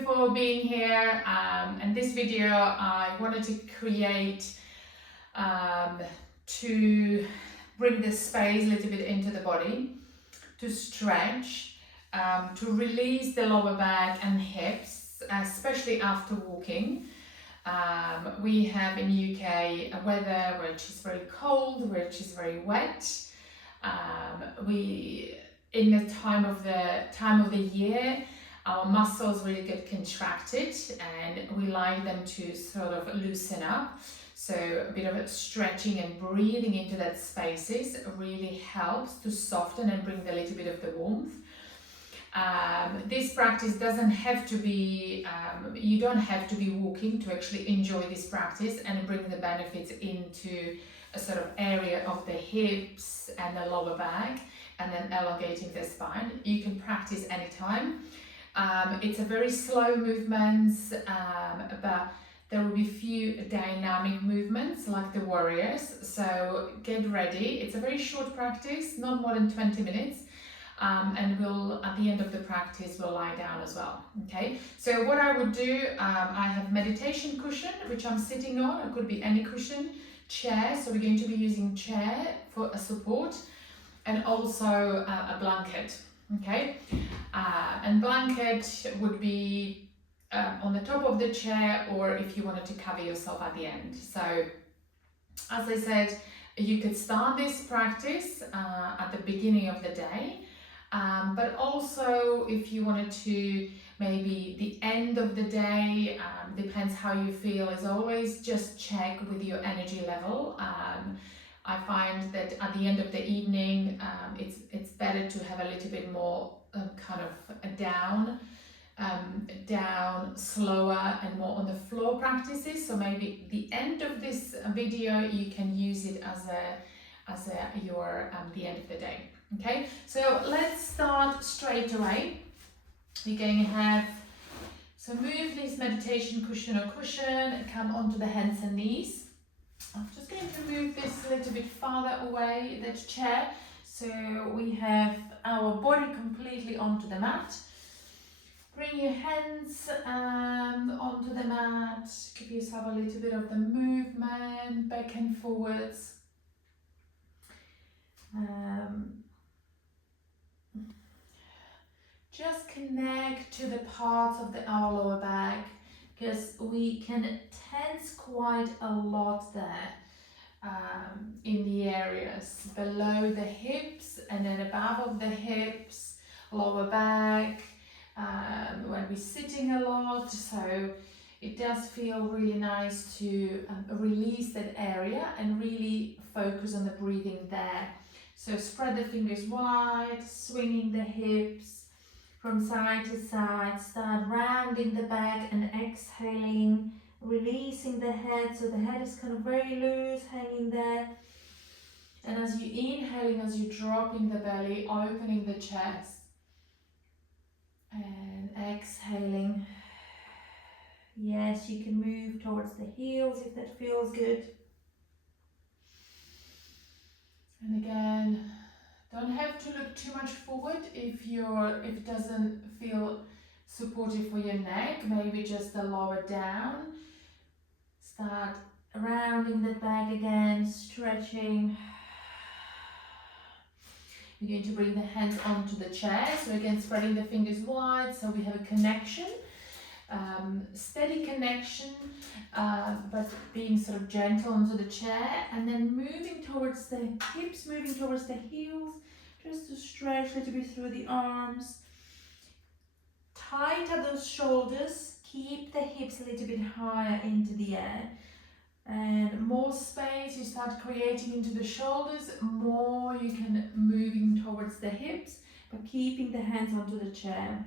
you for being here. In this video, I wanted to create to bring the space a little bit into the body, to stretch, to release the lower back and hips, especially after walking. We have in UK a weather which is very cold, which is very wet. In the time of the year, our muscles really get contracted and we like them to sort of loosen up. So a bit of stretching and breathing into that spaces really helps to soften and bring a little bit of the warmth. This practice doesn't have to be, you don't have to be walking to actually enjoy this practice and bring the benefits into a sort of area of the hips and the lower back, and then elongating the spine. You can practice anytime. It's a very slow movement, but there will be few dynamic movements like the warriors. So get ready. It's a very short practice, not more than 20 minutes. And we'll, at the end of the practice, we'll lie down as well. Okay, so what I would do, I have meditation cushion, which I'm sitting on. It could be any cushion, chair. So we're going to be using chair for a support, and also a blanket. Okay, and blanket would be on the top of the chair, or if you wanted to cover yourself at the end. So, as I said, you could start this practice at the beginning of the day. But also if you wanted to, maybe the end of the day, depends how you feel, as always, just check with your energy level. I find that at the end of the evening, it's better to have a little bit more kind of down, slower and more on the floor practices. So maybe the end of this video, you can use it as your the end of the day. Okay, so let's start straight away. We're going to have, so move this meditation cushion or cushion, come onto the hands and knees. I'm just going to move this a little bit farther away, that chair, so we have our body completely onto the mat. Bring your hands onto the mat, give yourself a little bit of the movement back and forwards. Just connect to the parts of our lower back, because we can tense quite a lot there in the areas below the hips and then above of the hips, lower back, when we're sitting a lot. So it does feel really nice to release that area and really focus on the breathing there. So spread the fingers wide, swinging the hips from side to side, start rounding the back and exhaling, releasing the head, so the head is kind of very loose, hanging there. And as you're inhaling, as you're dropping the belly, opening the chest, and exhaling. Yes, you can move towards the heels if that feels good. And again, don't have to look too much forward if it doesn't feel supportive for your neck. Maybe just the lower down. Start rounding the back again, stretching. We're going to bring the hands onto the chair. So again, spreading the fingers wide, so we have a connection, steady connection, but being sort of gentle onto the chair, and then moving towards the hips, moving towards the heels, just to stretch a little bit through the arms. Tighten those shoulders, keep the hips a little bit higher into the air. And more space you start creating into the shoulders, more you can moving towards the hips, but keeping the hands onto the chair.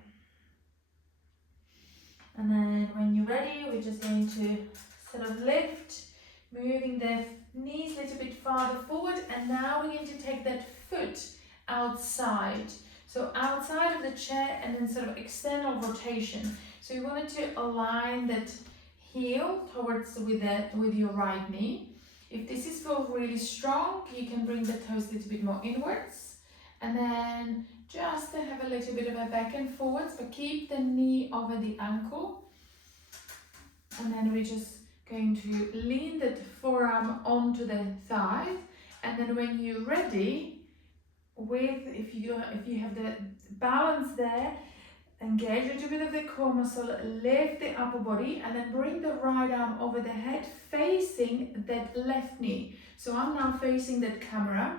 And then when you're ready, we're just going to sort of lift, moving the knees a little bit farther forward, and now we're going to take that foot outside. So outside of the chair, and then sort of external rotation. So you wanted to align that heel towards with your right knee. If this is feel really strong, you can bring the toes a little bit more inwards, and then just to have a little bit of a back and forwards, but keep the knee over the ankle. And then we're just going to lean the forearm onto the thigh. And then when you're ready, if you have the balance there, engage a little bit of the core muscle, lift the upper body, and then bring the right arm over the head, facing that left knee. So I'm now facing that camera.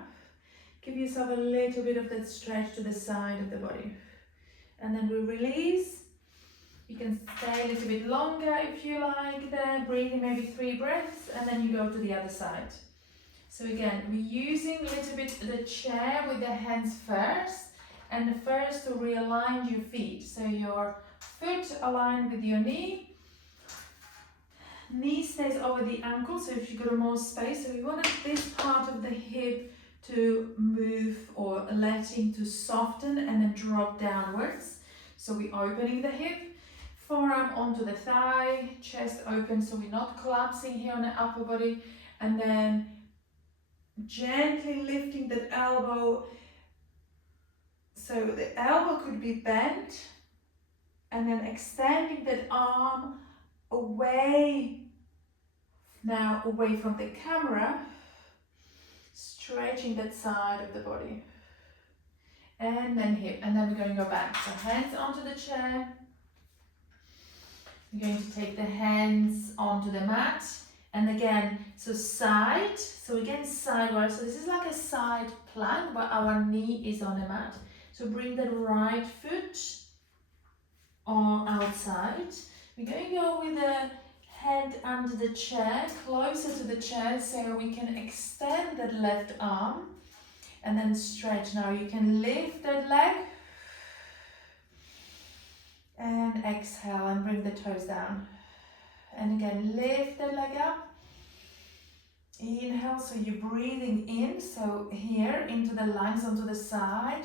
Give yourself a little bit of that stretch to the side of the body. And then we release. You can stay a little bit longer if you like there, breathing maybe 3 breaths, and then you go to the other side. So again, we're using a little bit the chair with the hands first, and first to realign your feet. So your foot aligned with your knee, knee stays over the ankle, so if you've got more space, so we want this part of the hip to move or letting to soften and then drop downwards. So we're opening the hip, forearm onto the thigh, chest open, so we're not collapsing here on the upper body, and then gently lifting that elbow. So the elbow could be bent, and then extending that arm away, now away from the camera, stretching that side of the body. And then hip, and then we're going to go back. So hands onto the chair. We're going to take the hands onto the mat. And again, so side, so again sideways. So this is like a side plank, but our knee is on the mat. So bring the right foot on outside. We're going to go with the head under the chair, closer to the chair, so we can extend that left arm and then stretch. Now you can lift that leg and exhale and bring the toes down. And again, lift the leg up. Inhale, so you're breathing in, so here into the lungs onto the side.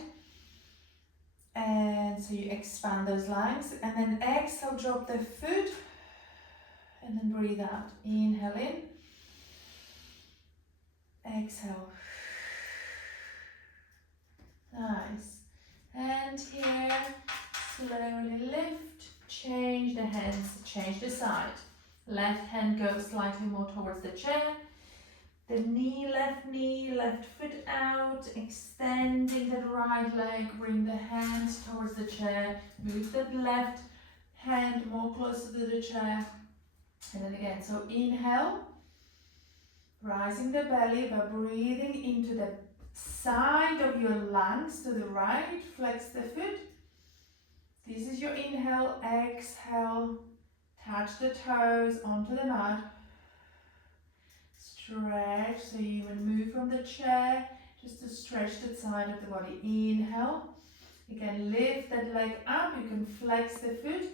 And so you expand those lungs. And then exhale, drop the foot. And then breathe out. Inhale in. Exhale. Nice. And here, slowly lift. Change the hands, change the side. Left hand goes slightly more towards the chair. The knee, left foot out, extending that right leg, bring the hands towards the chair, move that left hand more closer to the chair. And then again, so inhale, rising the belly by breathing into the side of your lungs to the right, flex the foot. This is your inhale, exhale, touch the toes onto the mat. Stretch, so you will move from the chair just to stretch the side of the body. Inhale, you can lift that leg up, you can flex the foot.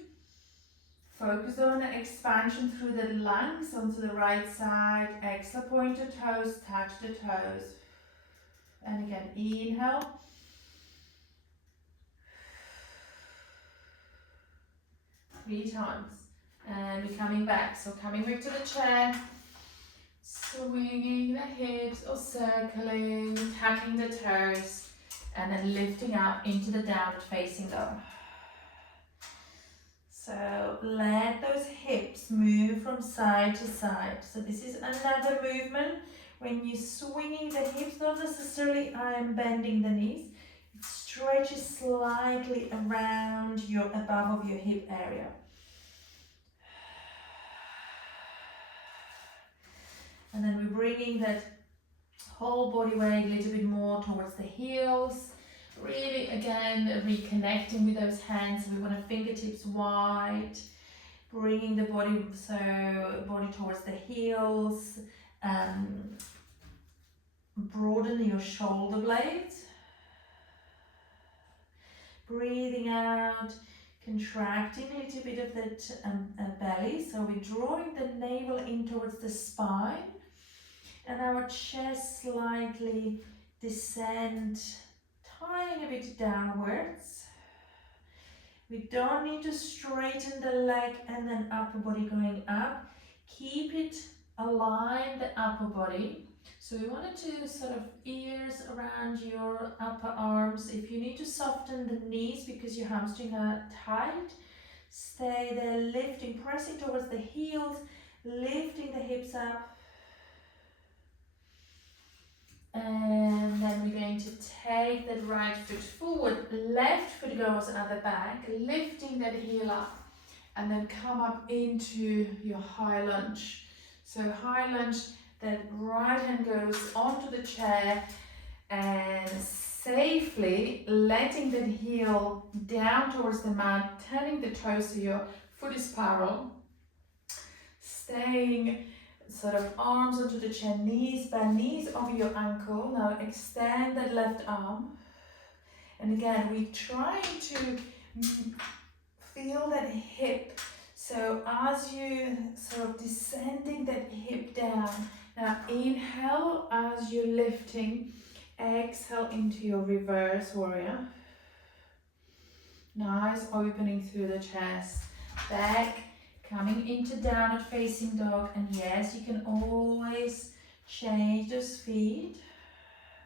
Focus on the expansion through the lungs onto the right side. Exhale, point your toes, touch the toes. And again, inhale. Three times. And we're coming back. So coming back to the chair. Swinging the hips or circling, tucking the toes, and then lifting up into the downward facing dog. So let those hips move from side to side. So this is another movement. When you're swinging the hips, not necessarily I am bending the knees. It stretches slightly around your above of your hip area. And then we're bringing that whole body weight a little bit more towards the heels. Really, again, reconnecting with those hands. We want the fingertips wide. Bringing the body, so body towards the heels. Broaden your shoulder blades. Breathing out. Contracting a little bit of that belly. So we're drawing the navel in towards the spine. And our chest slightly descend tiny bit downwards. We don't need to straighten the leg and then upper body going up. Keep it aligned, the upper body. So we wanted to sort of ears around your upper arms. If you need to soften the knees because your hamstrings are tight, stay there, lifting, pressing towards the heels, lifting the hips up. And then we're going to take that right foot forward, left foot goes at the back, lifting that heel up, and then come up into your high lunge. So high lunge, then right hand goes onto the chair and safely letting that heel down towards the mat, turning the toes so your foot is parallel, staying sort of arms onto the chair, knees bend, knees over your ankle. Now extend that left arm. And again, we try to feel that hip. So as you sort of descending that hip down, now inhale as you're lifting, exhale into your reverse warrior. Nice opening through the chest, back, coming into downward facing dog. And yes, you can always change those feet.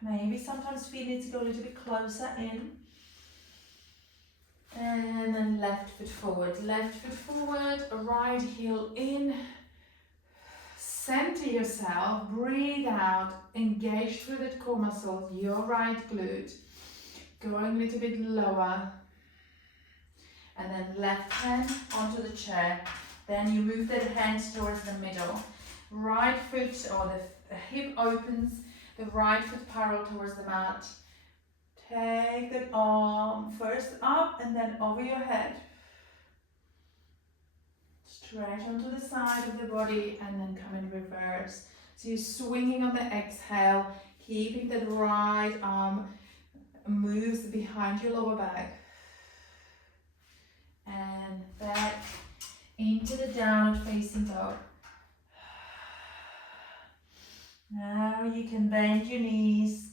Maybe sometimes feet need to go a little bit closer in. And then left foot forward, right heel in, center yourself, breathe out, engage through that core muscle, your right glute, going a little bit lower, and then left hand onto the chair, then you move that hand towards the middle, right foot or the hip opens, the right foot parallel towards the mat. Take that arm first up and then over your head. Stretch onto the side of the body and then come in reverse. So you're swinging on the exhale, keeping that right arm moves behind your lower back. And back into the downward facing dog. Now you can bend your knees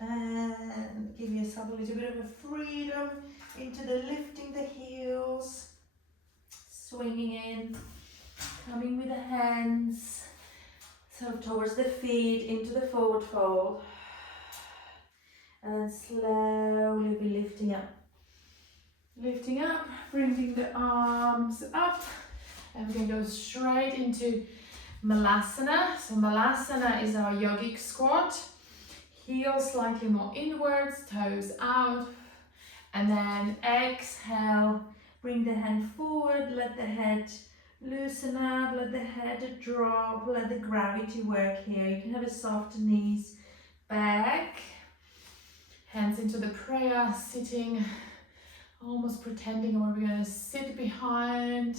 and give yourself a little bit of a freedom into the lifting the heels, swinging in, coming with the hands so towards the feet into the forward fold, and slowly be lifting up, bringing the arms up, and we're going to go straight into Malasana. So Malasana is our yogic squat. Heels slightly more inwards, toes out, and then exhale, bring the hand forward, let the head loosen up, let the head drop, let the gravity work here. You can have a soft knees, back, hands into the prayer, sitting, almost pretending we're going to sit behind,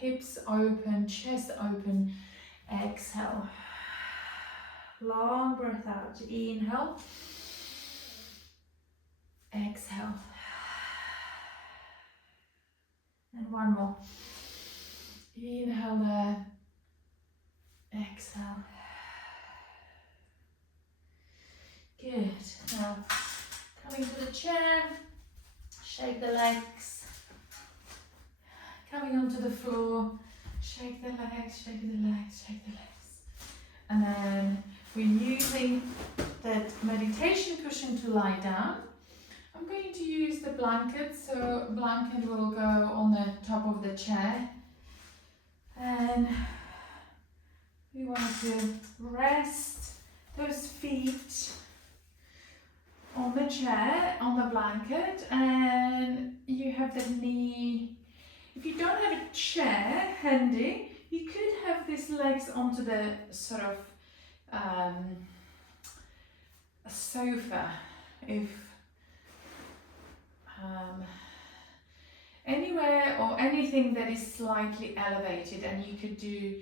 hips open, chest open, exhale. Long breath out. Inhale. Exhale. And one more. Inhale there. Exhale. Good. Now, coming to the chair. Shake the legs. Coming onto the floor. Shake the legs, shake the legs, shake the legs. And then we're using that meditation cushion to lie down. I'm going to use the blanket, so blanket will go on the top of the chair. And we want to rest those feet on the chair, on the blanket, and you have the knee. If you don't have a chair handy, you could have these legs onto the sort of a sofa, if anywhere or anything that is slightly elevated, and you could do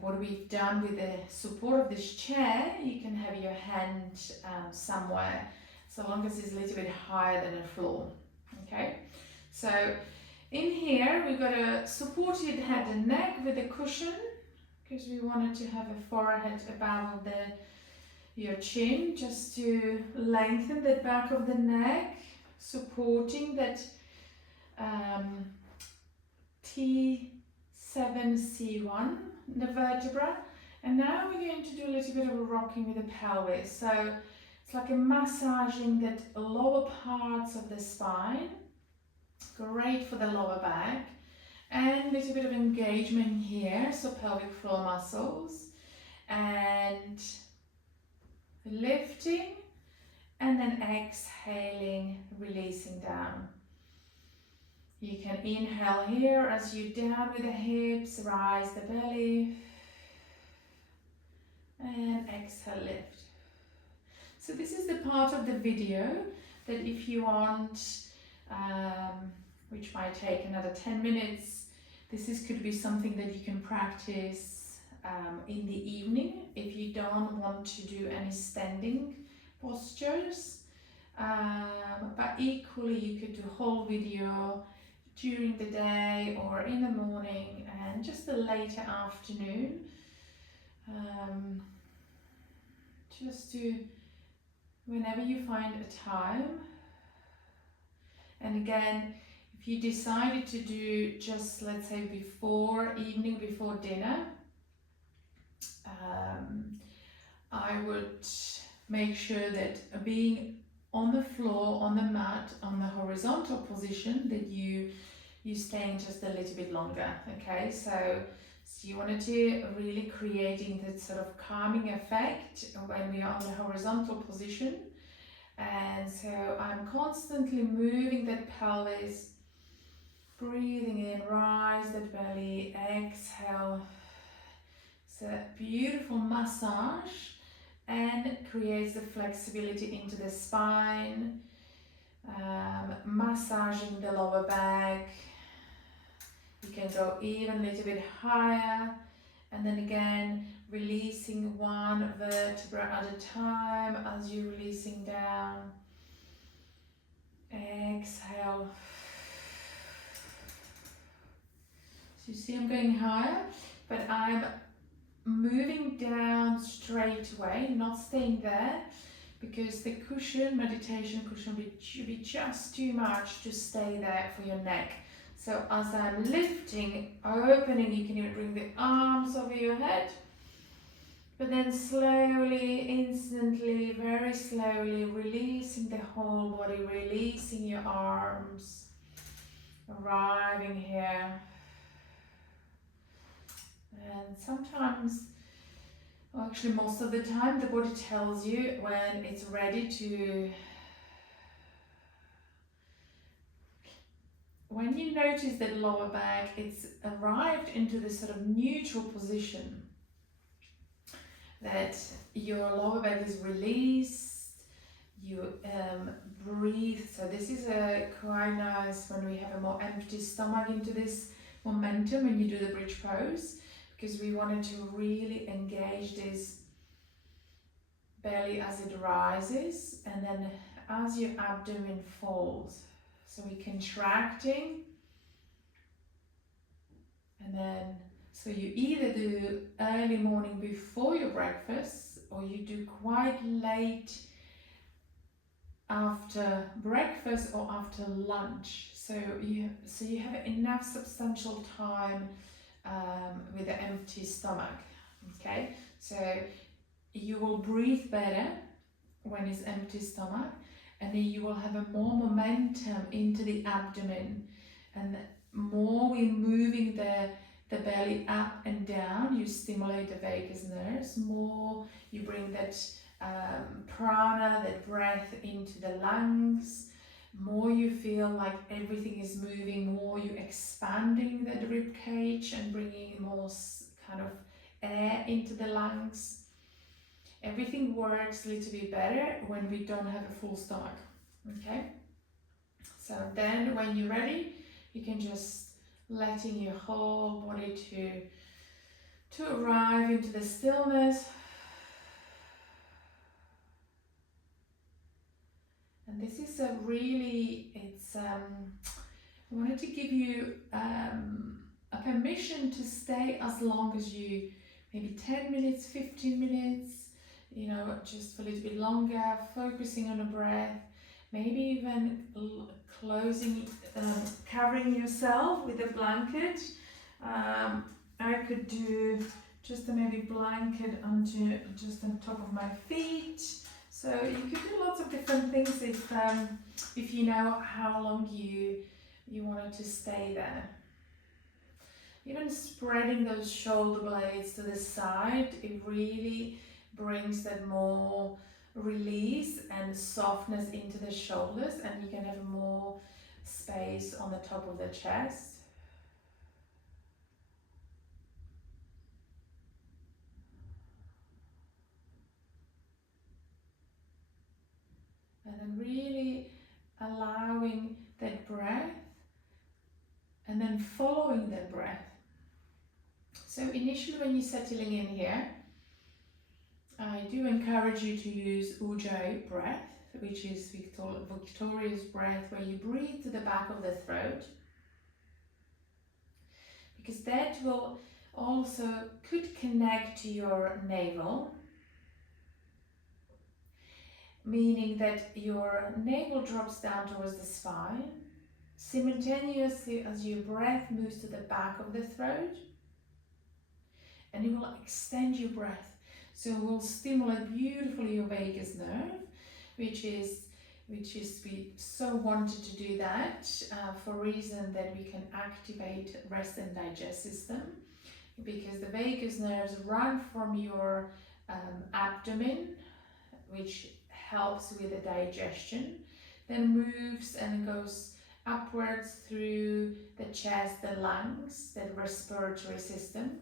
what we've done with the support of this chair. You can have your hand somewhere, so long as it's a little bit higher than the floor. Okay, so in here we've got a supported head and neck with a cushion, because we wanted to have a forehead above your chin, just to lengthen the back of the neck, supporting that T7C1, the vertebra, And now we're going to do a little bit of a rocking with the pelvis. So it's like a massaging that lower parts of the spine. Great for the lower back. And a little bit of engagement here, so pelvic floor muscles. And lifting, and then exhaling, releasing down. You can inhale here as you down with the hips, rise the belly, and exhale, lift. So this is the part of the video that if you want, which might take another 10 minutes, could be something that you can practice in the evening if you don't want to do any standing postures. But equally you could do whole video during the day or in the morning and just the later afternoon. Just to whenever you find a time. And again, if you decided to do just, let's say, evening before dinner, I would make sure that being on the floor, on the mat, on the horizontal position, that you staying just a little bit longer. Okay, so you wanted to really creating that sort of calming effect when we are on the horizontal position. And so I'm constantly moving that pelvis, breathing in, rise that belly, exhale. It's a beautiful massage and it creates the flexibility into the spine, massaging the lower back. You can go even a little bit higher, and then again releasing one vertebra at a time as you're releasing down. Exhale. So you see I'm going higher, but I'm moving down straight away, not staying there, because the meditation cushion should be just too much to stay there for your neck. So as I'm lifting, opening, you can even bring the arms over your head, but then slowly, instantly, very slowly releasing the whole body, releasing your arms, arriving here. And sometimes, well, actually most of the time, the body tells you when it's ready to. When you notice that lower back, it's arrived into this sort of neutral position, that your lower back is released, you breathe. So this is quite nice when we have a more empty stomach into this momentum when you do the bridge pose, because we wanted to really engage this belly as it rises, and then as your abdomen falls. So we're contracting, and then so you either do early morning before your breakfast, or you do quite late after breakfast or after lunch. So you have enough substantial time with an empty stomach. Okay, so you will breathe better when it's empty stomach, and then you will have a more momentum into the abdomen, and more we're moving the belly up and down, you stimulate the vagus nerves, more you bring that prana, that breath into the lungs, more you feel like everything is moving, more you expanding the rib cage and bringing more kind of air into the lungs. Everything works a little bit better when we don't have a full stomach. Okay, so then when you're ready, you can just letting your whole body to arrive into the stillness. And this is I wanted to give you a permission to stay as long as you, maybe 10 minutes, 15 minutes, just for a little bit longer, focusing on the breath, maybe even closing, covering yourself with a blanket. I could do just a maybe blanket onto just on top of my feet. So you could do lots of different things if you know how long you wanted to stay there. Even spreading those shoulder blades to the side, it really brings that more release and softness into the shoulders, and you can have more space on the top of the chest. And then really allowing that breath and then following that breath. So initially when you're settling in here, I do encourage you to use Ujjayi breath, which is Victoria's breath, where you breathe to the back of the throat, because that will also could connect to your navel, meaning that your navel drops down towards the spine, simultaneously as your breath moves to the back of the throat, and it will extend your breath. So it will stimulate beautifully your vagus nerve, which is we so wanted to do that for reason that we can activate rest and digest system, because the vagus nerves run from your abdomen, which helps with the digestion, then moves and goes upwards through the chest, the lungs, the respiratory system,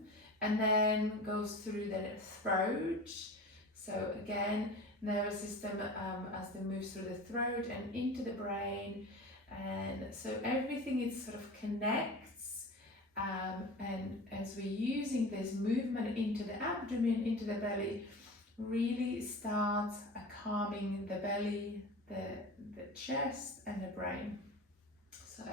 and then goes through the throat. So again, nervous system as it moves through the throat and into the brain, and so everything it sort of connects, and as we're using this movement into the abdomen, into the belly, really starts calming the belly, the chest and the brain. So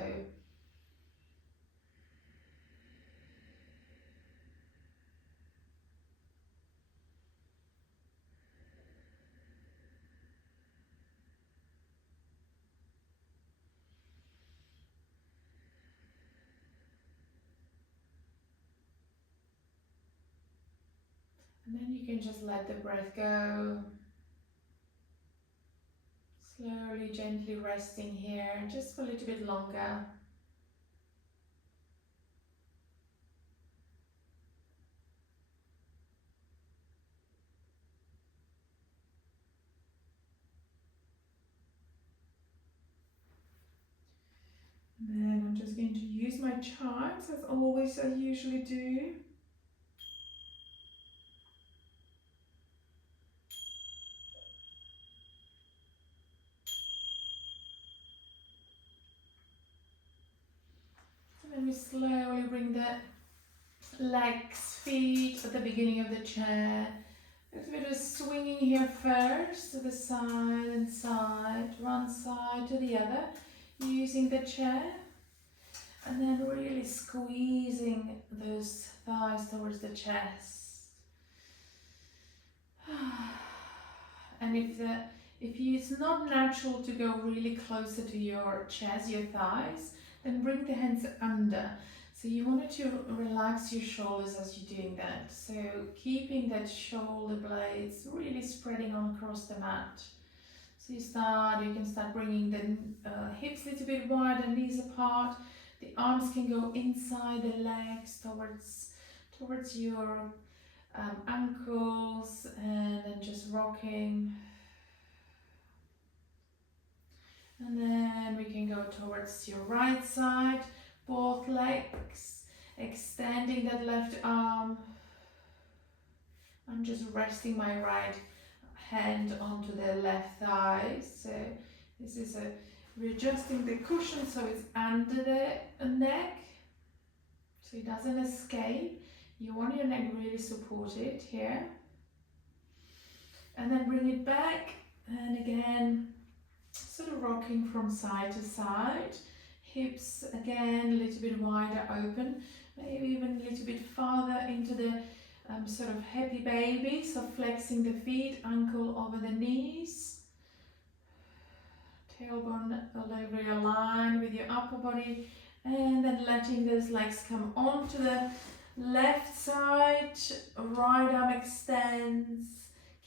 and then you can just let the breath go. Slowly, gently resting here, just for a little bit longer. And then I'm just going to use my chimes as always I usually do. And then we slowly bring the legs, feet at the beginning of the chair. There's a bit of swinging here first, to the side and side, one side to the other, using the chair. And then really squeezing those thighs towards the chest. And if it's not natural to go really closer to your chest, your thighs, then bring the hands under. So you want to relax your shoulders as you're doing that. So keeping that shoulder blades really spreading on across the mat. So you can start bringing the hips a little bit wider, knees apart. The arms can go inside the legs towards your ankles, and then just rocking. And then we can go towards your right side, both legs, extending that left arm. I'm just resting my right hand onto the left thigh. So this is readjusting the cushion so it's under the neck, so it doesn't escape. You want your neck really supported here. And then bring it back, and again, sort of rocking from side to side. Hips again a little bit wider open, maybe even a little bit farther into the sort of happy baby. So flexing the feet, ankle over the knees. Tailbone over your line with your upper body, and then letting those legs come onto the Left side, right arm extends.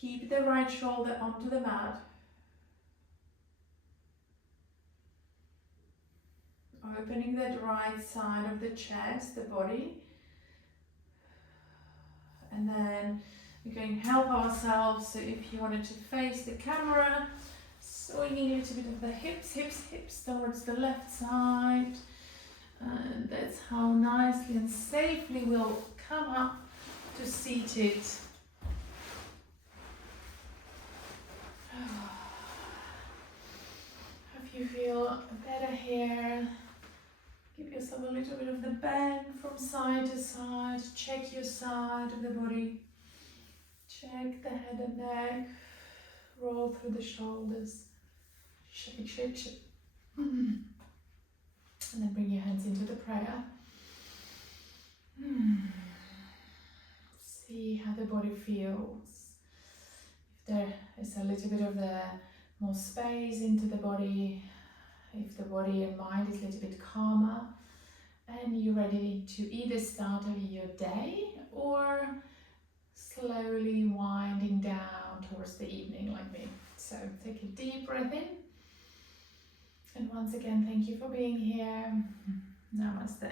Keep the right shoulder onto the mat. Opening that right side of the chest, the body. And then we're going to help ourselves. So if you wanted to face the camera, swinging a little bit of the hips towards the left side. And that's how nicely and safely we'll come up to seated. If you feel better here, give yourself a little bit of the bend from side to side. Check your side of the body. Check the head and neck. Roll through the shoulders. Shake, shake, shake. And then bring your hands into the prayer. See how the body feels. If there is a little bit of the more space into the body, if the body and mind is a little bit calmer, and you're ready to either start your day or slowly winding down towards the evening like me. So take a deep breath in. And once again, thank you for being here. Namaste.